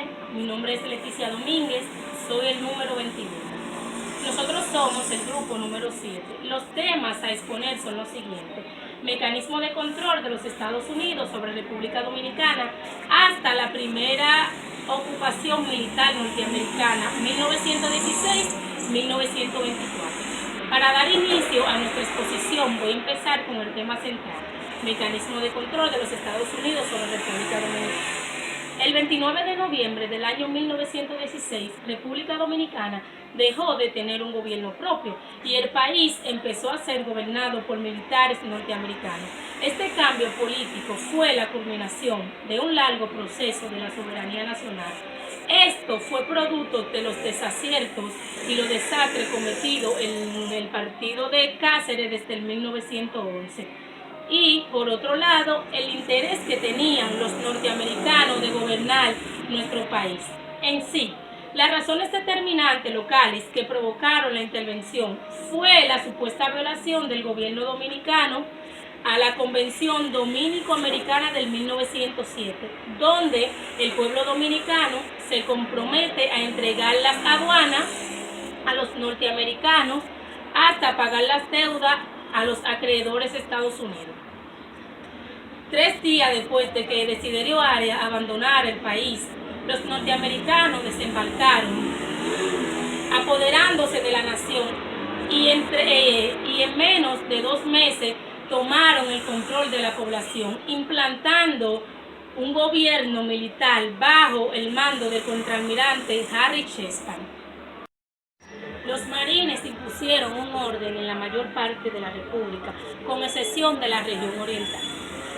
tardes. Mi nombre es Leticia Domínguez, soy el número 21. Nosotros somos el grupo número 7. Los temas a exponer son los siguientes: mecanismo de control de los Estados Unidos sobre República Dominicana hasta la primera ocupación militar norteamericana, 1916-1924. Para dar inicio a nuestra exposición voy a empezar con el tema central: mecanismo de control de los Estados Unidos sobre República Dominicana. El 29 de noviembre del año 1916, República Dominicana dejó de tener un gobierno propio y el país empezó a ser gobernado por militares norteamericanos. Este cambio político fue la culminación de un largo proceso de la soberanía nacional. Esto fue producto de los desaciertos y los desastres cometidos en el partido de Cáceres desde el 1911. Y, por otro lado, el interés que tenían los norteamericanos de gobernar nuestro país. En sí, las razones determinantes locales que provocaron la intervención fue la supuesta violación del gobierno dominicano a la Convención Dominico-Americana del 1907, donde el pueblo dominicano se compromete a entregar las aduanas a los norteamericanos hasta pagar las deudas a los acreedores de Estados Unidos. 3 días después de que Desiderio Arias abandonara el país, los norteamericanos desembarcaron, apoderándose de la nación, y en menos de 2 meses tomaron el control de la población, implantando un gobierno militar bajo el mando del contraalmirante Harry Chespan. Los marines impusieron un orden en la mayor parte de la República, con excepción de la región oriental.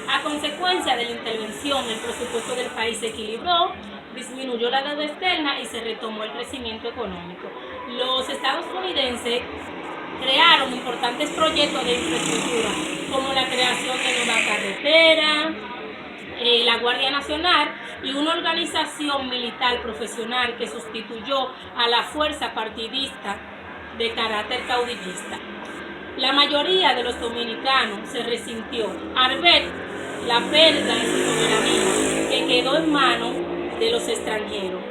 A consecuencia de la intervención, el presupuesto del país se equilibró, disminuyó la deuda externa y se retomó el crecimiento económico. Los estadounidenses crearon importantes proyectos de infraestructura, como la creación de nuevas carreteras, la Guardia Nacional y una organización militar profesional que sustituyó a la fuerza partidista de carácter caudillista. La mayoría de los dominicanos se resintió al ver la pérdida de su soberanía, que quedó en manos de los extranjeros.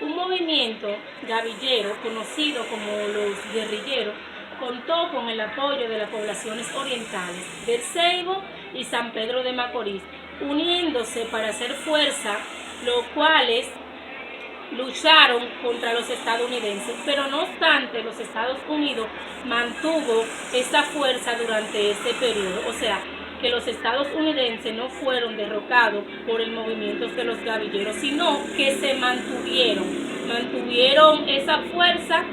Un movimiento gavillero conocido como los guerrilleros contó con el apoyo de las poblaciones orientales del Ceibo y San Pedro de Macorís, uniéndose para hacer fuerza, los cuales lucharon contra los estadounidenses. Pero no obstante, los Estados Unidos mantuvo esa fuerza durante este periodo, o sea, que los estadounidenses no fueron derrocados por el movimiento de los gavilleros, sino que se mantuvieron esa fuerza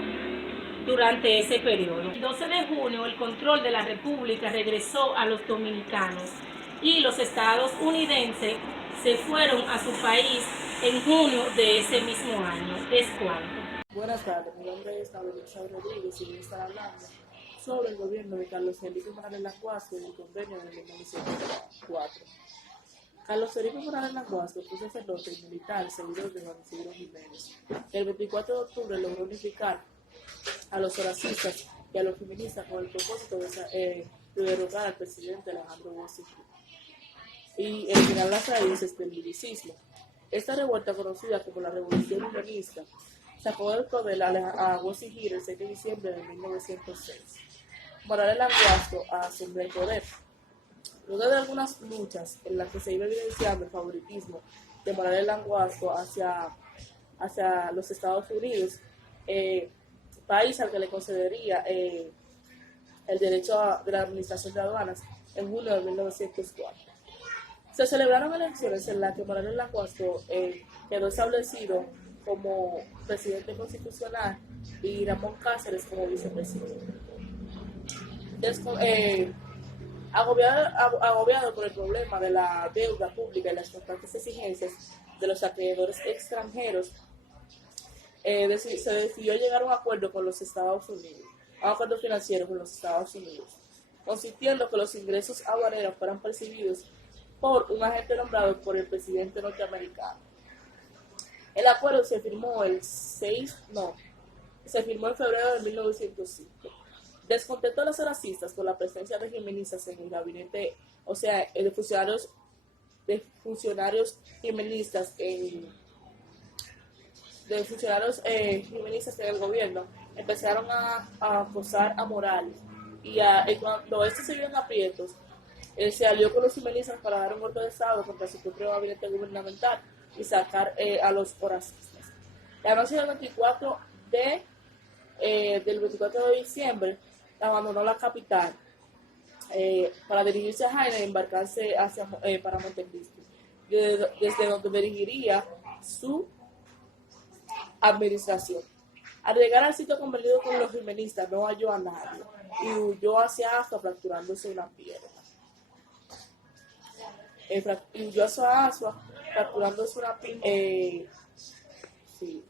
durante ese periodo. El 12 de junio el control de la República regresó a los dominicanos y los estadounidenses se fueron a su país en junio de ese mismo año. Es cuanto. Buenas tardes, mi nombre es Gabriela Rodríguez y voy a estar hablando sobre el gobierno de Carlos Felipe Morales Languasco y el convenio de 1904. Carlos Felipe Morales Languasco fue sacerdote y militar, seguidor de Juan Isidro Jiménez. El 24 de octubre logró unificar a los horacistas y a los feministas con el propósito de derrocar al presidente Alejandro Bossi y eliminar las raíces del milicismo. Esta revuelta, conocida como la Revolución Unionista, sacó del poder a Bossi el 6 de diciembre de 1906. Morales Languasco asumió el poder. Luego de algunas luchas en las que se iba evidenciando el favoritismo de Morales Languasco hacia los Estados Unidos, país al que le concedería el derecho de la administración de aduanas en junio de 1904. Se celebraron elecciones en las que Morales Languasco quedó establecido como presidente constitucional y Ramón Cáceres como vicepresidente. Agobiado por el problema de la deuda pública y las constantes exigencias de los acreedores extranjeros, se decidió llegar a un acuerdo con los Estados Unidos, un acuerdo financiero con los Estados Unidos, consistiendo que los ingresos aduaneros fueran percibidos por un agente nombrado por el presidente norteamericano. El acuerdo se firmó en febrero de 1905. Descontento de los horacistas con la presencia de jimenistas en el gabinete, o sea, de funcionarios jimenistas en de funcionarios feministas en el gobierno empezaron a acosar a Morales y cuando este se vio en aprietos, se alió con los feministas para dar un golpe de estado contra su propio gabinete gubernamental y sacar a los coracistas. La noche del 24 de diciembre abandonó la capital para dirigirse a Jaina y embarcarse para Montecristo, desde donde dirigiría su administración. Al llegar al sitio convenido con los feministas no halló a nadie y huyó hacia Asua fracturándose una pierna. Y huyó hacia Asua fracturándose una pierna.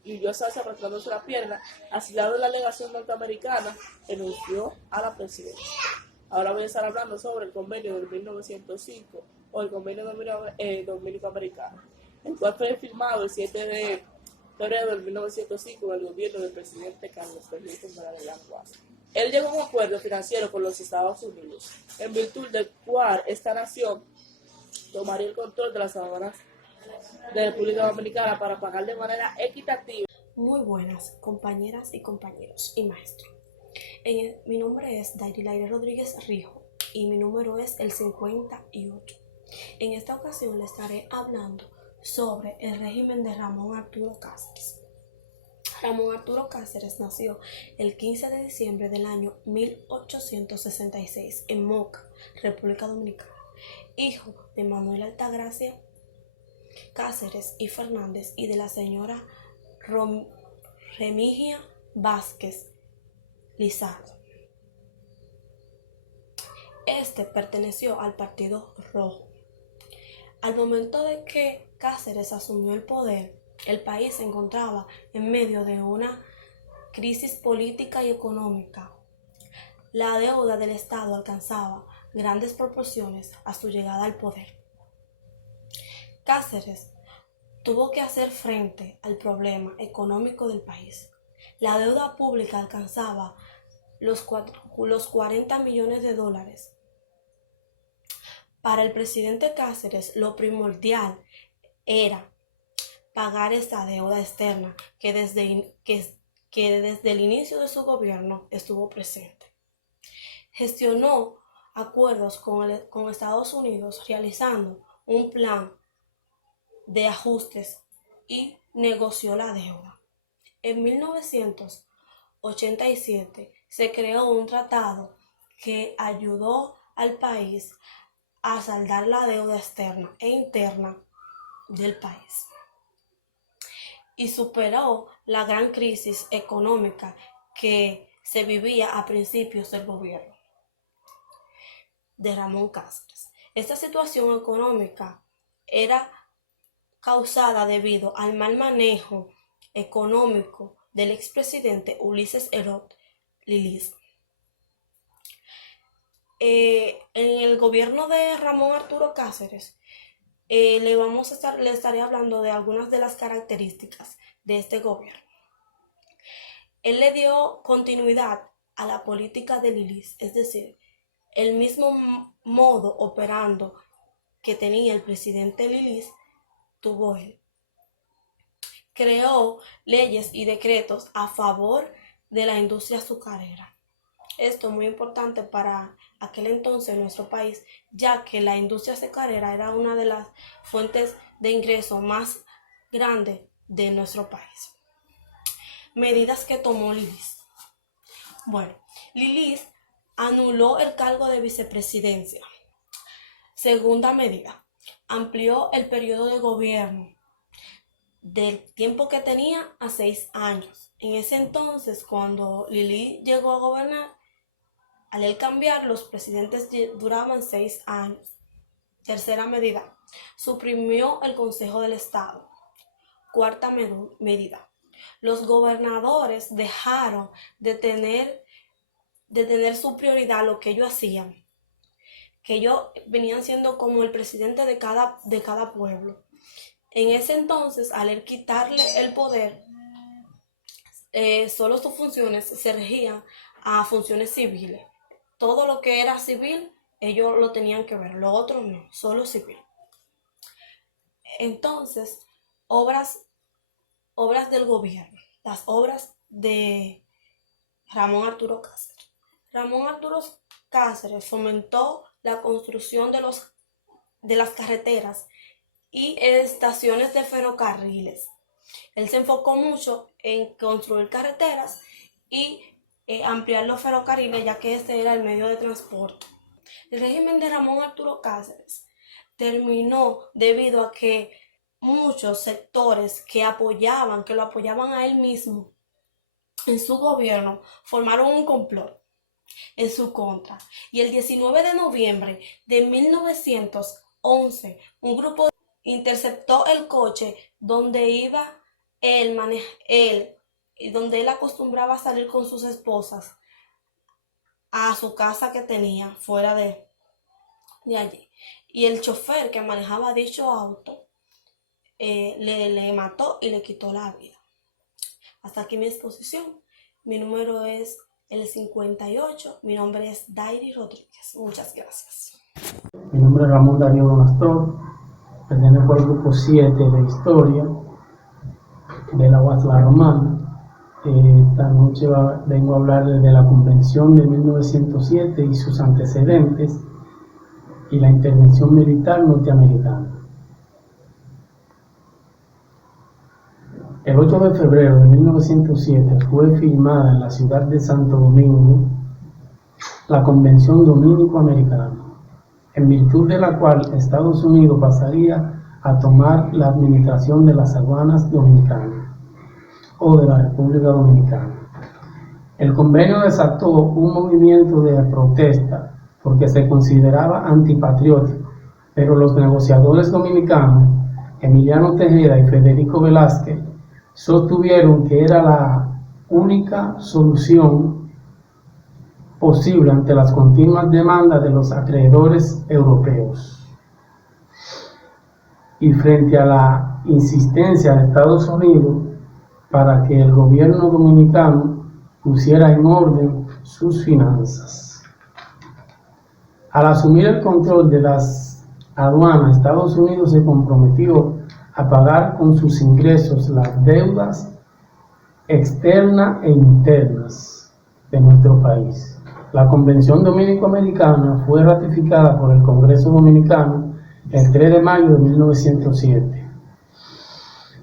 Y huyó hacia Asua fracturándose una pierna. Asilado de la legación norteamericana, renunció a la presidencia. Ahora voy a estar hablando sobre el convenio del 1905 o el convenio dominico-americano, el cual fue firmado el 7 de febrero del 1905 con el gobierno del presidente Carlos Felipe Morales Languas. Él llegó a un acuerdo financiero con los Estados Unidos, en virtud del cual esta nación tomaría el control de las aduanas de la República Dominicana para pagar de manera equitativa. Muy buenas, compañeras y compañeros y maestros. Mi nombre es Dairilaire Rodríguez Rijo y mi número es el 58. En esta ocasión le estaré hablando sobre el régimen de Ramón Arturo Cáceres. Ramón Arturo Cáceres nació el 15 de diciembre del año 1866 en Moca, República Dominicana, hijo de Manuel Altagracia Cáceres y Fernández y de la señora Remigia Vázquez Lizardo. Este perteneció al Partido Rojo. Al momento de que Cáceres asumió el poder, el país se encontraba en medio de una crisis política y económica. La deuda del Estado alcanzaba grandes proporciones a su llegada al poder. Cáceres tuvo que hacer frente al problema económico del país. La deuda pública alcanzaba los 40 millones de dólares. Para el presidente Cáceres, lo primordial era pagar esta deuda externa que desde el inicio de su gobierno estuvo presente. Gestionó acuerdos con Estados Unidos realizando un plan de ajustes y negoció la deuda. En 1987 se creó un tratado que ayudó al país a saldar la deuda externa e interna del país y superó la gran crisis económica que se vivía a principios del gobierno de Ramón Cáceres. Esta situación económica era causada debido al mal manejo económico del expresidente Ulises Herod Lilis. En el gobierno de Ramón Arturo Cáceres le estaré hablando de algunas de las características de este gobierno. Él le dio continuidad a la política de Lilis, es decir, el mismo modo operando que tenía el presidente Lilis tuvo él. Creó leyes y decretos a favor de la industria azucarera. Esto es muy importante para aquel entonces en nuestro país, ya que la industria azucarera era una de las fuentes de ingreso más grandes de nuestro país. Medidas que tomó Lilis. Bueno, Lilis anuló el cargo de vicepresidencia. Segunda medida, amplió el periodo de gobierno del tiempo que tenía a 6 años. En ese entonces, cuando Lilis llegó a gobernar, al él cambiar, los presidentes duraban 6 años. Tercera medida, suprimió el Consejo del Estado. Cuarta medida, los gobernadores dejaron de tener su prioridad lo que ellos hacían, que ellos venían siendo como el presidente de cada pueblo. En ese entonces, al él quitarle el poder, solo sus funciones se regían a funciones civiles. Todo lo que era civil, ellos lo tenían que ver, lo otro no, solo civil. Entonces, obras obras del gobierno, las obras de Ramón Arturo Cáceres. Ramón Arturo Cáceres fomentó la construcción de las carreteras y estaciones de ferrocarriles. Él se enfocó mucho en construir carreteras y ampliar los ferrocarriles, ya que este era el medio de transporte. El régimen de Ramón Arturo Cáceres terminó debido a que muchos sectores que lo apoyaban a él mismo en su gobierno, formaron un complot en su contra. Y el 19 de noviembre de 1911, un grupo interceptó el coche donde iba donde él acostumbraba a salir con sus esposas a su casa que tenía fuera de allí. Y el chofer que manejaba dicho auto le mató y le quitó la vida. Hasta aquí mi exposición. Mi número es el 58. Mi nombre es Dairi Rodríguez. Muchas gracias. Mi nombre es Ramón Darío Donastor. Pertenezco al grupo 7 de Historia de la UAS La Romana. Esta noche vengo a hablarles de la Convención de 1907 y sus antecedentes y la intervención militar norteamericana. El 8 de febrero de 1907 fue firmada en la ciudad de Santo Domingo la Convención Dominico-Americana, en virtud de la cual Estados Unidos pasaría a tomar la administración de las aduanas dominicanas o de la República Dominicana. El convenio desató un movimiento de protesta porque se consideraba antipatriótico, pero los negociadores dominicanos, Emiliano Tejeda y Federico Velázquez, sostuvieron que era la única solución posible ante las continuas demandas de los acreedores europeos. Y frente a la insistencia de Estados Unidos para que el gobierno dominicano pusiera en orden sus finanzas. Al asumir el control de las aduanas, Estados Unidos se comprometió a pagar con sus ingresos las deudas externas e internas de nuestro país. La Convención Dominico-Americana fue ratificada por el Congreso Dominicano el 3 de mayo de 1907.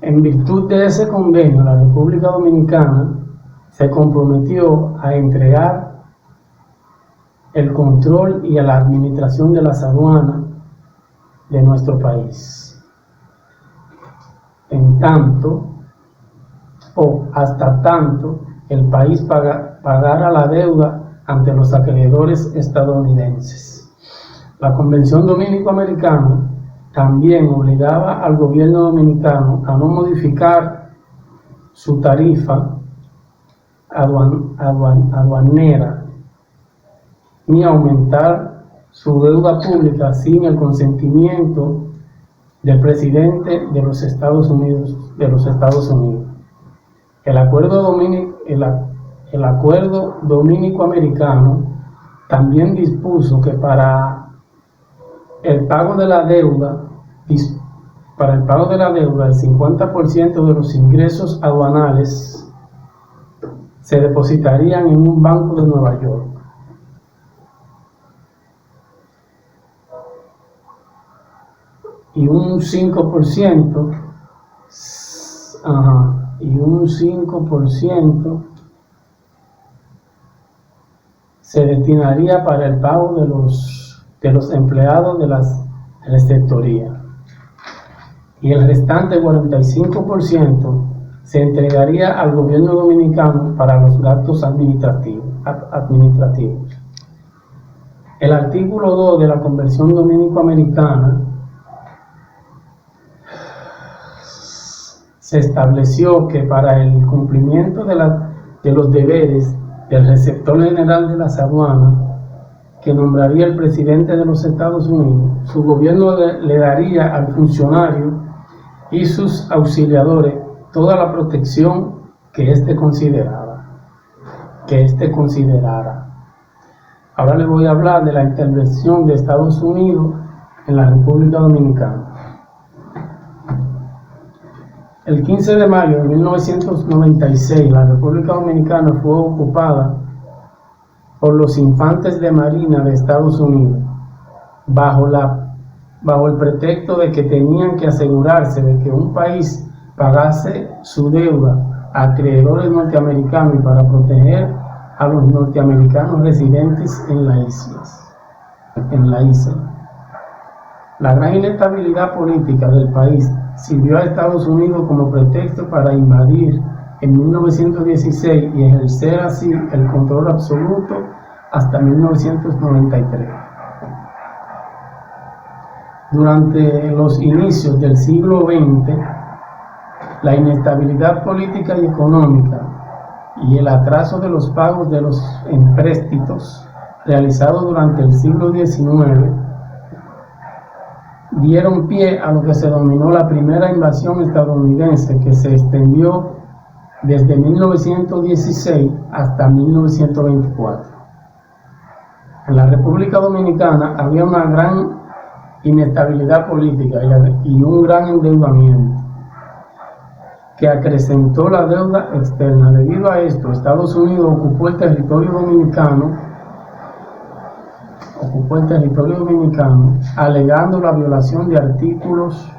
En virtud de ese convenio, la República Dominicana se comprometió a entregar el control y a la administración de las aduanas de nuestro país. En tanto, o hasta tanto, el país pagara la deuda ante los acreedores estadounidenses. La Convención Dominico-Americana también obligaba al gobierno dominicano a no modificar su tarifa aduanera ni aumentar su deuda pública sin el consentimiento del presidente de los Estados Unidos. El acuerdo dominico-americano también dispuso que para el pago de la deuda, el 50% de los ingresos aduanales se depositarían en un banco de Nueva York. Y un 5% se destinaría para el pago de los empleados de la receptoría. Y el restante 45% se entregaría al gobierno dominicano para los gastos administrativos. El artículo 2 de la Convención Dominico-Americana se estableció que para el cumplimiento de los deberes del receptor general de las aduanas, que nombraría el presidente de los Estados Unidos, su gobierno le daría al funcionario y sus auxiliadores toda la protección que éste considerara. Ahora les voy a hablar de la intervención de Estados Unidos en la República Dominicana. El 15 de mayo de 1996, la República Dominicana fue ocupada por los infantes de Marina de Estados Unidos, bajo el pretexto de que tenían que asegurarse de que un país pagase su deuda a acreedores norteamericanos y para proteger a los norteamericanos residentes en la isla. La gran inestabilidad política del país sirvió a Estados Unidos como pretexto para invadir en 1916 y ejercer así el control absoluto hasta 1993. Durante los inicios del siglo XX, la inestabilidad política y económica y el atraso de los pagos de los empréstitos realizados durante el siglo XIX dieron pie a lo que se denominó la primera invasión estadounidense, que se extendió desde 1916 hasta 1924. En la República Dominicana había una gran inestabilidad política y un gran endeudamiento que acrecentó la deuda externa. Debido a esto, Estados Unidos ocupó el territorio dominicano alegando la violación de artículos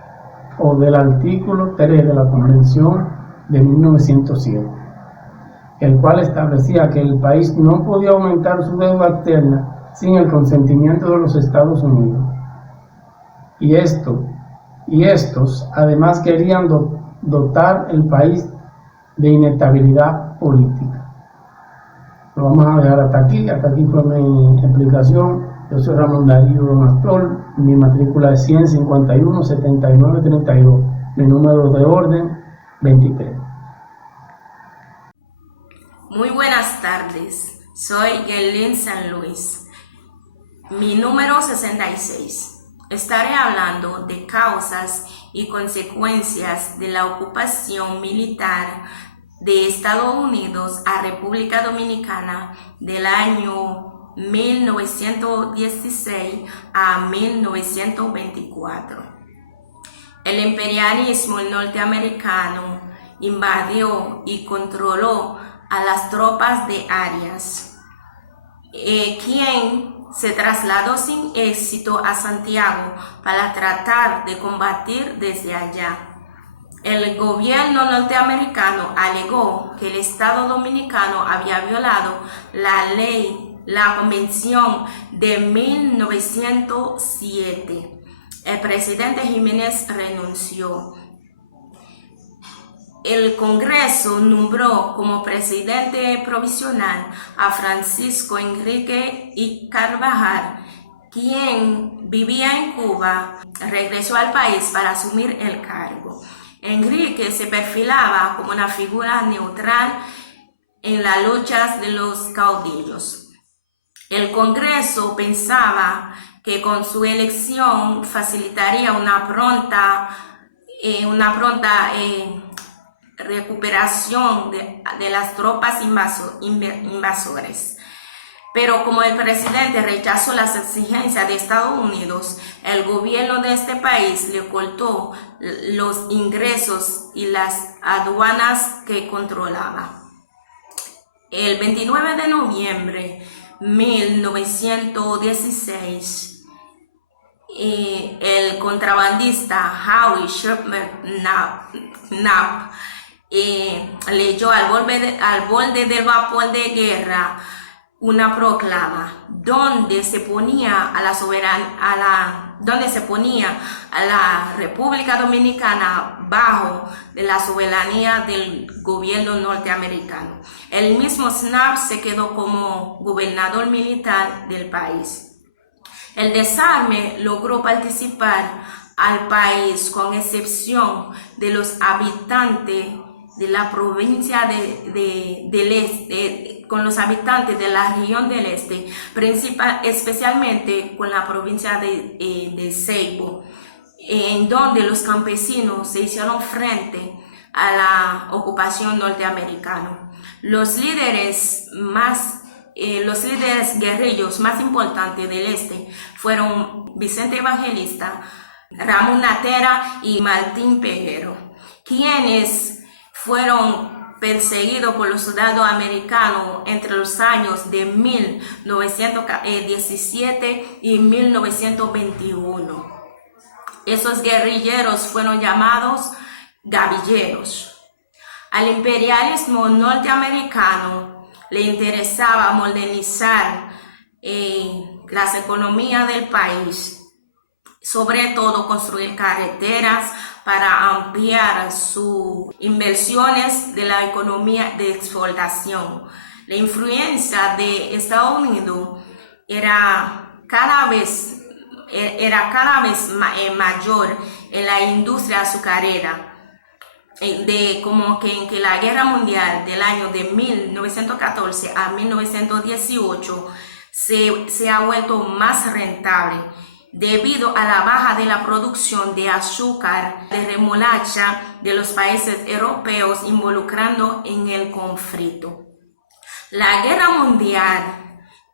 o del artículo 3 de la Convención de 1907, el cual establecía que el país no podía aumentar su deuda externa sin el consentimiento de los Estados Unidos. Y estos además querían dotar el país de inestabilidad política. Lo vamos a dejar hasta aquí fue mi explicación. Yo soy Ramón Darío Mastor, mi matrícula es 151 79 32, mi número de orden 23. Muy buenas tardes, soy Gelin San Luis, mi número 66. Estaré hablando de causas y consecuencias de la ocupación militar de Estados Unidos a República Dominicana del año 1916 a 1924. El imperialismo norteamericano invadió y controló a las tropas de Arias, quien se trasladó sin éxito a Santiago para tratar de combatir desde allá. El gobierno norteamericano alegó que el Estado dominicano había violado la Convención de 1907. El presidente Jiménez renunció. El Congreso nombró como presidente provisional a Francisco Enrique y Carvajal, quien vivía en Cuba. Regresó al país para asumir el cargo. Enrique se perfilaba como una figura neutral en las luchas de los caudillos. El Congreso pensaba que con su elección facilitaría una pronta recuperación de las tropas invasores. Pero como el presidente rechazó las exigencias de Estados Unidos, el gobierno de este país le cortó los ingresos y las aduanas que controlaba. El 29 de noviembre de 1916, el contrabandista Harry Shepard Knapp leyó al borde del vapor de guerra una proclama donde se ponía a la República Dominicana bajo de la soberanía del gobierno norteamericano. El mismo Knapp se quedó como gobernador militar del país. El desarme logró participar al país, con excepción de los habitantes de la provincia del este, con los habitantes de la región del este, especialmente con la provincia de Ceibo, en donde los campesinos se hicieron frente a la ocupación norteamericana. Los líderes guerrilleros más importantes del este fueron Vicente Evangelista, Ramón Natera y Martín Peguero, quienes fueron perseguidos por los soldados americanos entre los años de 1917 y 1921. Esos guerrilleros fueron llamados gavilleros. Al imperialismo norteamericano le interesaba modernizar las economías del país, sobre todo construir carreteras para ampliar sus inversiones de la economía de exportación. La influencia de Estados Unidos era cada vez mayor en la industria azucarera, como que en que la guerra mundial del año de 1914 a 1918 se ha vuelto más rentable debido a la baja de la producción de azúcar de remolacha de los países europeos involucrando en el conflicto. La guerra mundial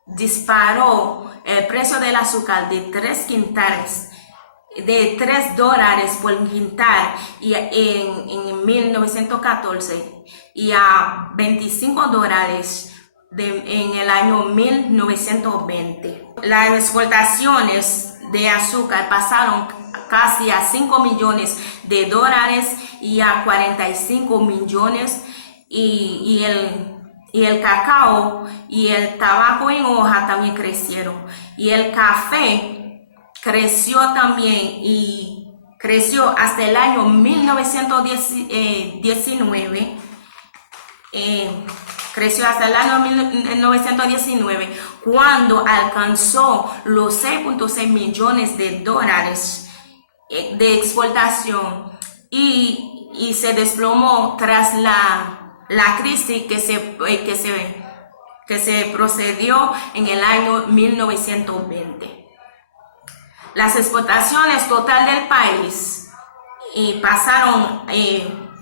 disparó el precio del azúcar de $3 por quintal en 1914 y a $25 en el año 1920. Las exportaciones de azúcar pasaron casi a $5 millones y a 45 millones y el cacao y el tabaco en hoja también crecieron, y el café creció también y creció hasta el año 1919. Creció hasta el año 1919 cuando alcanzó los $6.6 millones de exportación y se desplomó tras la crisis que se procedió en el año 1920. Las exportaciones total del país pasaron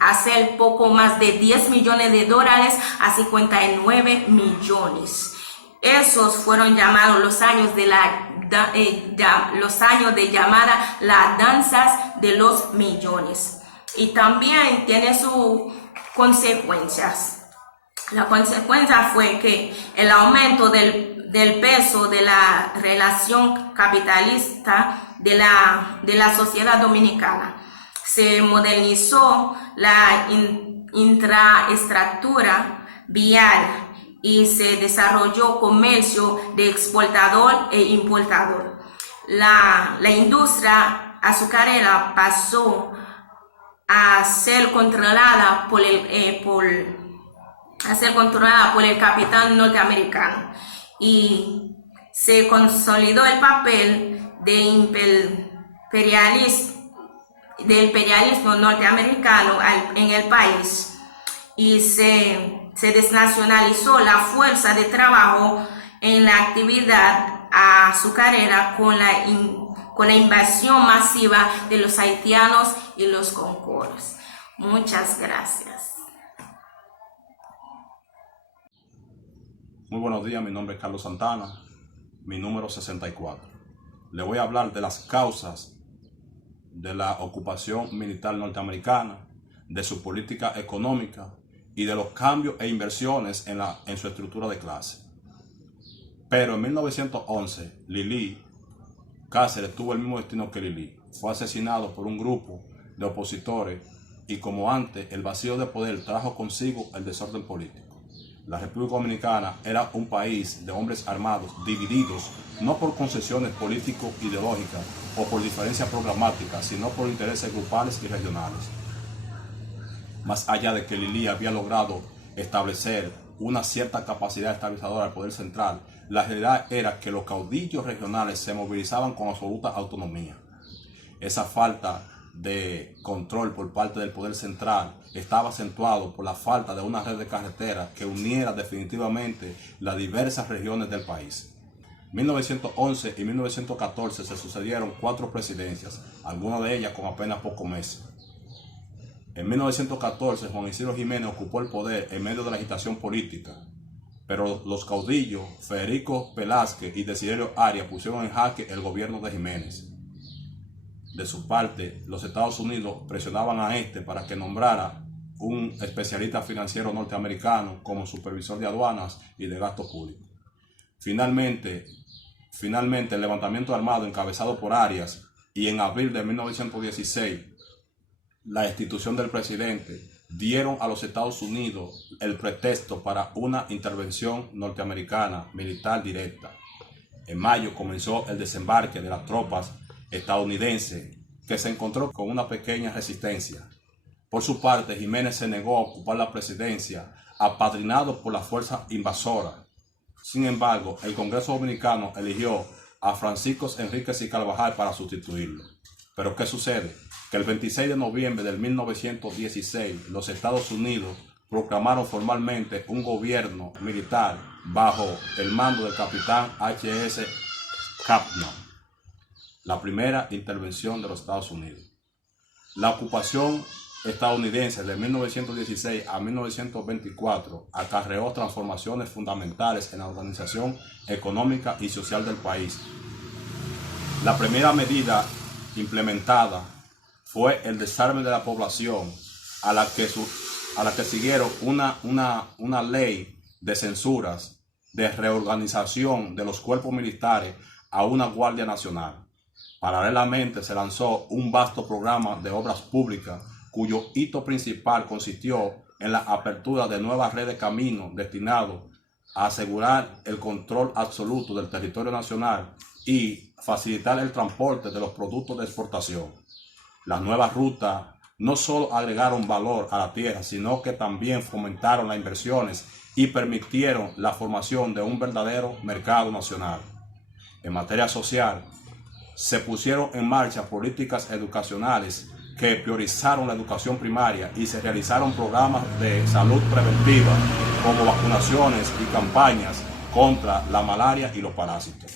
a ser poco más de $10 millones a 59 millones. Esos fueron llamados los años de llamada las danzas de los millones. Y también tiene sus consecuencias. La consecuencia fue que el aumento del peso de la relación capitalista de la sociedad dominicana. Se modernizó la infraestructura vial y se desarrolló comercio de exportador e importador. La industria azucarera pasó a ser controlada por el capital norteamericano y se consolidó el papel del imperialismo norteamericano en el país y se desnacionalizó la fuerza de trabajo en la actividad azucarera con la invasión masiva de los haitianos y los concoros. Muchas gracias. Muy buenos días, mi nombre es Carlos Santana, mi número 64. Le voy a hablar de las causas de la ocupación militar norteamericana, de su política económica y de los cambios e inversiones en su estructura de clase. Pero en 1911, Lili Cáceres tuvo el mismo destino que Lili. Fue asesinado por un grupo de opositores y, como antes, el vacío de poder trajo consigo el desorden político. La República Dominicana era un país de hombres armados divididos no por concesiones político-ideológicas o por diferencias programáticas, sino por intereses grupales y regionales. Más allá de que Lili había logrado establecer una cierta capacidad estabilizadora del poder central, la realidad era que los caudillos regionales se movilizaban con absoluta autonomía. Esa falta de control por parte del poder central estaba acentuado por la falta de una red de carreteras que uniera definitivamente las diversas regiones del país. 1911 y 1914 se sucedieron 4 presidencias, algunas de ellas con apenas pocos meses. En 1914, Juan Isidro Jiménez ocupó el poder en medio de la agitación política, pero los caudillos Federico Velázquez y Desiderio Arias pusieron en jaque el gobierno de Jiménez. de su parte, los Estados Unidos presionaban a para que nombrara un especialista financiero norteamericano como supervisor de aduanas y de gasto público. Finalmente, el levantamiento armado encabezado por Arias y en abril de 1916, la destitución del presidente dieron a los Estados Unidos el pretexto para una intervención norteamericana militar directa. En mayo comenzó el desembarque de las tropas estadounidenses, que se encontró con una pequeña resistencia. Por su parte, Jiménez se negó a ocupar la presidencia, apadrinado por la fuerza invasora. Sin embargo, el Congreso Dominicano eligió a Francisco Enríquez y Carvajal para sustituirlo. Pero ¿qué sucede? Que el 26 de noviembre de 1916, los Estados Unidos proclamaron formalmente un gobierno militar bajo el mando del capitán H.S. Capman, la primera intervención de los Estados Unidos. La ocupación estadounidense de 1916 a 1924 acarreó transformaciones fundamentales en la organización económica y social del país. La primera medida implementada fue el desarme de la población, a la que siguieron una ley de censuras, de reorganización de los cuerpos militares a una Guardia Nacional. Paralelamente se lanzó un vasto programa de obras públicas cuyo hito principal consistió en la apertura de nuevas redes de caminos destinados a asegurar el control absoluto del territorio nacional y facilitar el transporte de los productos de exportación. Las nuevas rutas no solo agregaron valor a la tierra, sino que también fomentaron las inversiones y permitieron la formación de un verdadero mercado nacional. En materia social, se pusieron en marcha políticas educacionales que priorizaron la educación primaria y se realizaron programas de salud preventiva como vacunaciones y campañas contra la malaria y los parásitos.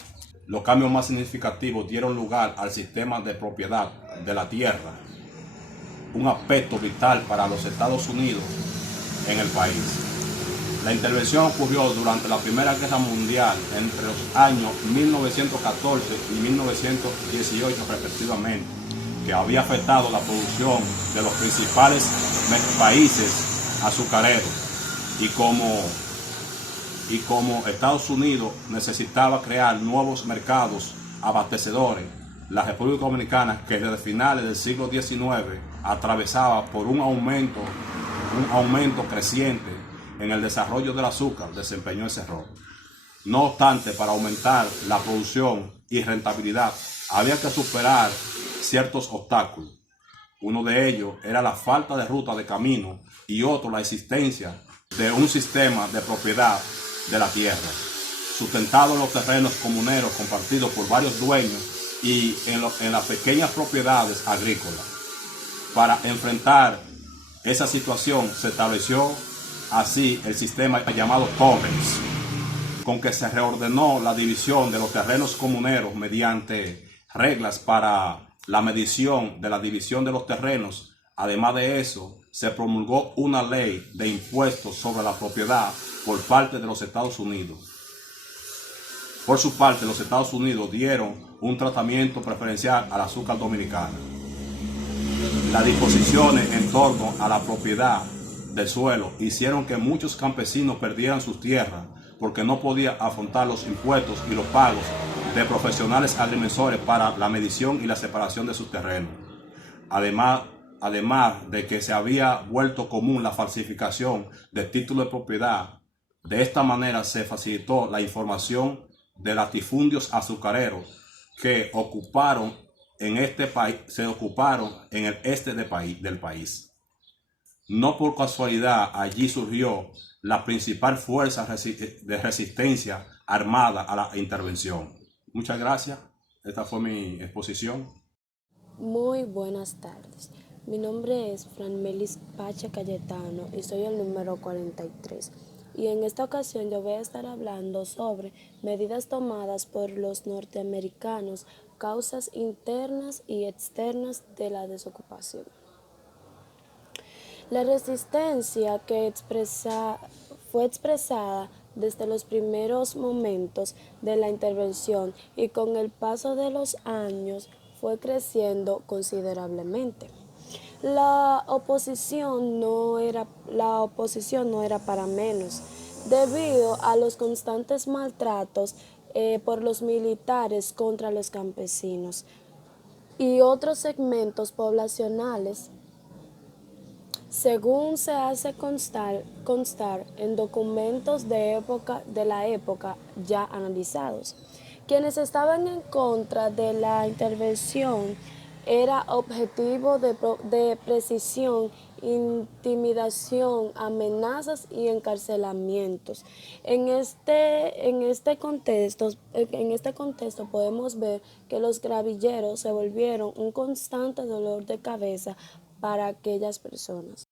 Los cambios más significativos dieron lugar al sistema de propiedad de la tierra, un aspecto vital para los Estados Unidos en el país. La intervención ocurrió durante la Primera Guerra Mundial entre los años 1914 y 1918 respectivamente, que había afectado la producción de los principales países azucareros y como Estados Unidos necesitaba crear nuevos mercados abastecedores, la República Dominicana, que desde finales del siglo XIX atravesaba por un aumento creciente en el desarrollo del azúcar, desempeñó ese rol. No obstante, para aumentar la producción y rentabilidad, había que superar ciertos obstáculos. Uno de ellos era la falta de ruta de camino y otro la existencia de un sistema de propiedad de la tierra, sustentado en los terrenos comuneros compartidos por varios dueños y en las pequeñas propiedades agrícolas. Para enfrentar esa situación se estableció así el sistema llamado torrens, con que se reordenó la división de los terrenos comuneros mediante reglas para la medición de la división de los terrenos. Además de eso, se promulgó una ley de impuestos sobre la propiedad por parte de los Estados Unidos. Por su parte, los Estados Unidos dieron un tratamiento preferencial al azúcar dominicano. Las disposiciones en torno a la propiedad del suelo hicieron que muchos campesinos perdieran sus tierras porque no podían afrontar los impuestos y los pagos de profesionales agrimensores para la medición y la separación de sus terrenos. Además de que se había vuelto común la falsificación de títulos de propiedad, de esta manera se facilitó la información de latifundios azucareros que ocuparon en el este del país. No por casualidad allí surgió la principal fuerza de resistencia armada a la intervención. Muchas gracias. Esta fue mi exposición. Muy buenas tardes. Mi nombre es Franmelis Pacha Cayetano y soy el número 43. Y en esta ocasión yo voy a estar hablando sobre medidas tomadas por los norteamericanos, causas internas y externas de la desocupación. La resistencia que fue expresada desde los primeros momentos de la intervención y con el paso de los años fue creciendo considerablemente. La oposición no era para menos, debido a los constantes maltratos por los militares contra los campesinos y otros segmentos poblacionales, según se hace constar en documentos de la época ya analizados. Quienes estaban en contra de la intervención era objetivo de precisión, intimidación, amenazas y encarcelamientos. En este contexto podemos ver que los gravilleros se volvieron un constante dolor de cabeza para aquellas personas.